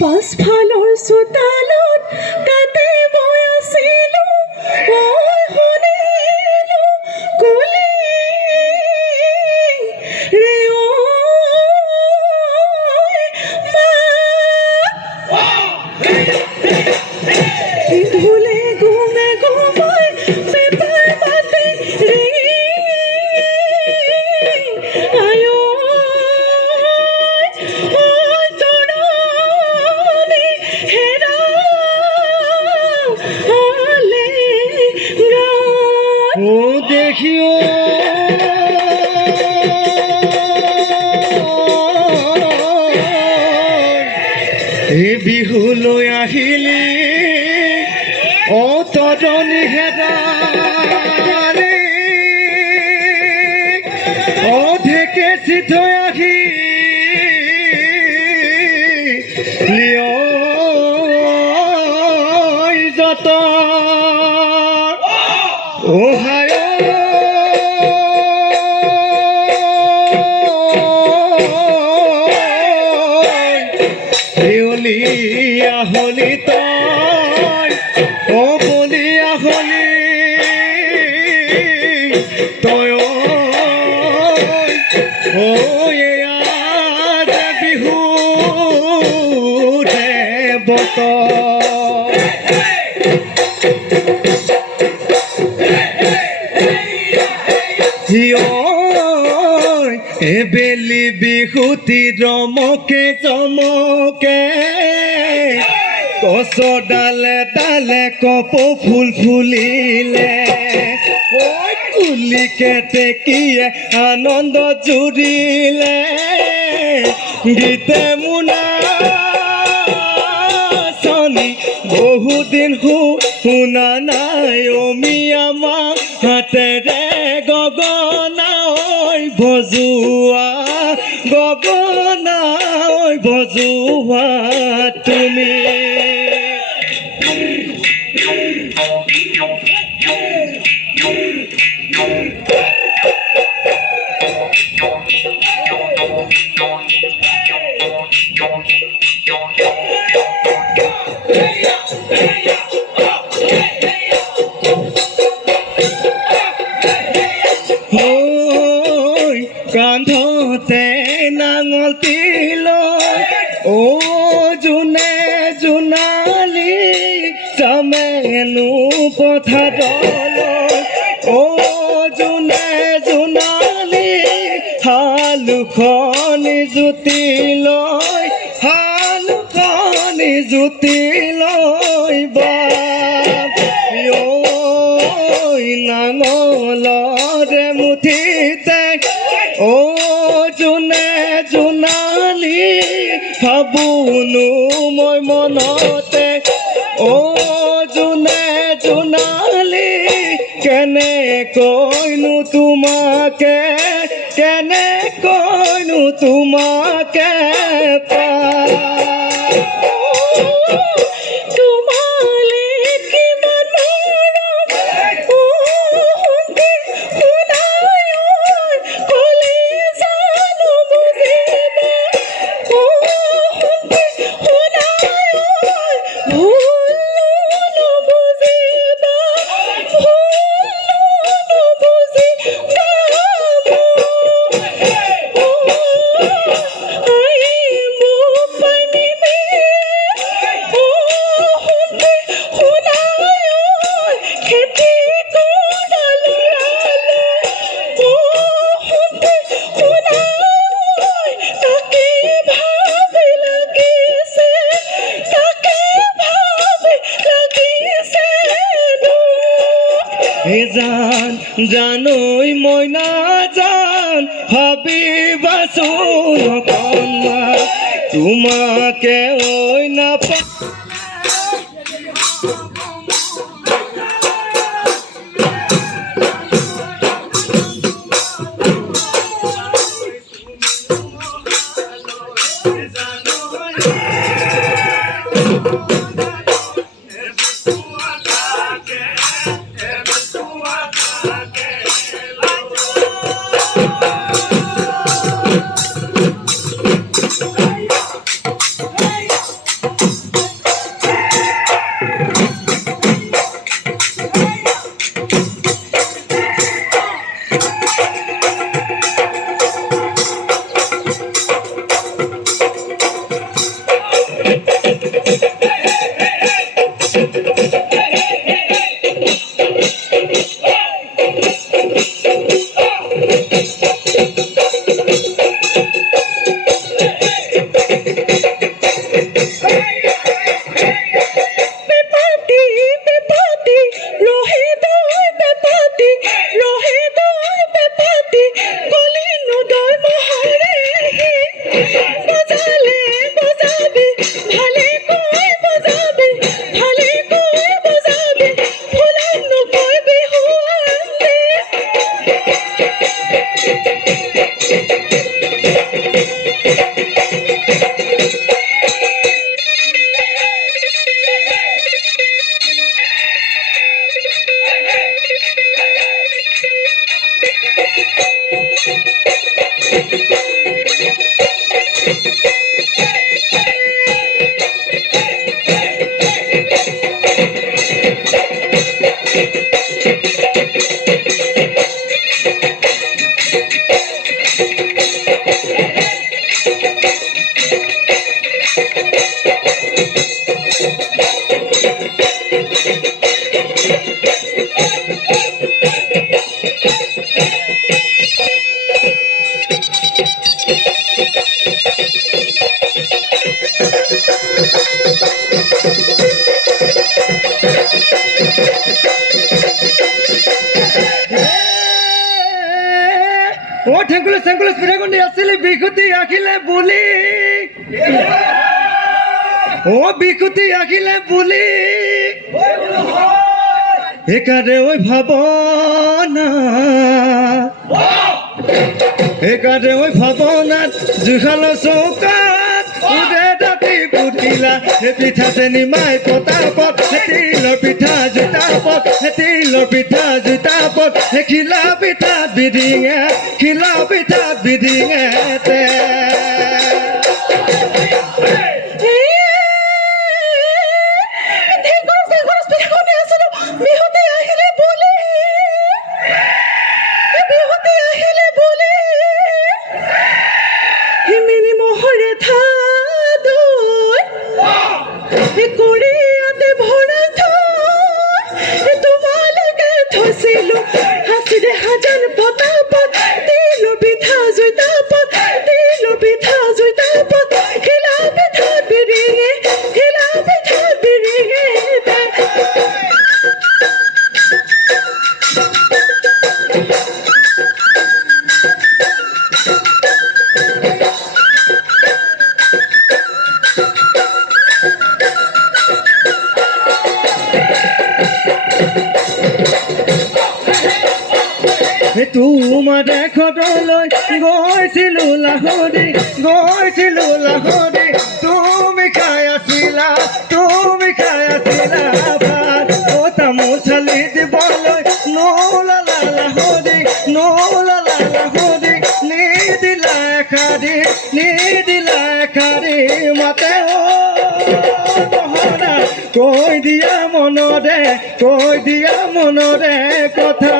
পাছফালৰ চোতালত তাতে মই আছিলো শুনিলো কুলি ৰে ধুলে ঘুমে ঘুমাই পেপাৰ মাতে ৰে আয়ো ও দেখিও এই বিহুলৈ আহিলি তৰণি হেৰালে ঢেকেচি থৈ আহি যত ওহায় দেউলি আহলি তই বলি আহলি তই বিহু দেৱত বেলি বিহুতি ৰমকে জমকে কচ ডালে ডালে কপ ফুল ফুলিলে কুলিকে টেকিয়ে আনন্দ জুৰিলে গীতে মুনা চনি বহুদিন শুনা নাই অমিয়া মা হাতেৰে গগনা বজোৱা গগনা বজোৱা তুমি কান্ধতে নাঙল তিল জোনে জোনালী যামেনো পথাৰলৈ জোনে জোনালী হালুখনি জুতি লৈ নাঙলৰে মুঠিতে জোনে জোনালী ভাবোনো মই মনতে জোনে জোনালী কেনেকৈনো তোমাকে জানৈ মইনা জান ভাবিবাচোন অকণমান তোমাকে ওই না ও ঠেঙ্গুলো সেঙ্গুলো স্পিরাগুন্ডি আসলে বিকুতি আখিলে বুলি ও বিকুতি আখিলে বুলি একারে ওই ভাবনা একারে ওই ভাবনা জুখালো চৌকাত উদে দাঁতি পুতিলা হে পিঠাতে নিমাই পতাপত হে তিলৰ পিঠা জোতাপত হে তিলৰ পিঠা জোতাপত হে খিলা পিঠা বিডিঙে খিলা পিঠা বিডিঙেতে তোমাৰে ঘৰলৈ গৈছিলো লাহৰি তুমি খাই আছিলা ভাত ও তামোল চালি দিবলৈ নোলালা লাহৰি নিদিলা এষাৰি মাতে ও কৈ দিয়া মনৰে কথা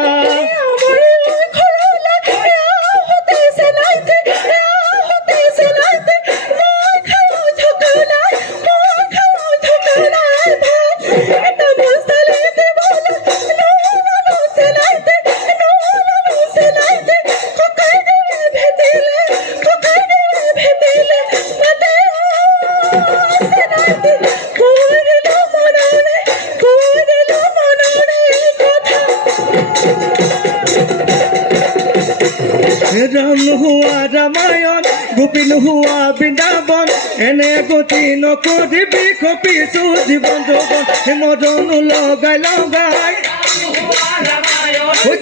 ৰামায়ণ গোপিন হোৱা বৃন্দাবন এনে গতি নকৰিবি কপিছো জীৱন যৌৱন হে মদনো লগাই লগাই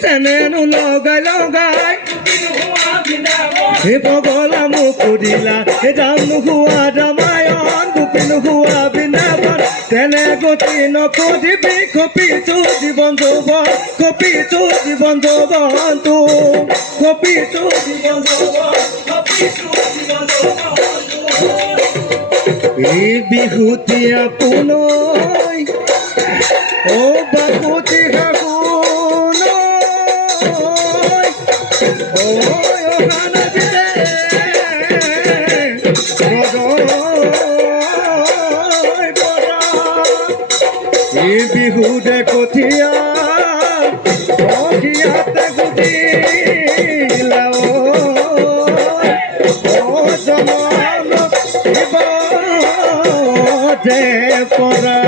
চেনেনো লগাই লগাই হে পগলা মোক সুধিলা হে যাম নোহোৱা ৰামায়ণ গোপিন হোৱা বৃন্দাবন তেনে গতি নকৰিবি কপিছো জীৱন যৌৱন কপিছো জীৱন যৌৱনটো কপিছো জীৱন যৌৱন কপিছো জীৱন যৌৱন এই বিহুতি আপোনৈ ও বাপুতি শাগুনৈ ঐ অহানা বিদে এই বিহুতে কঠীয়া কঠীয়াতে গুটিলা জনম শিৱতে পৰা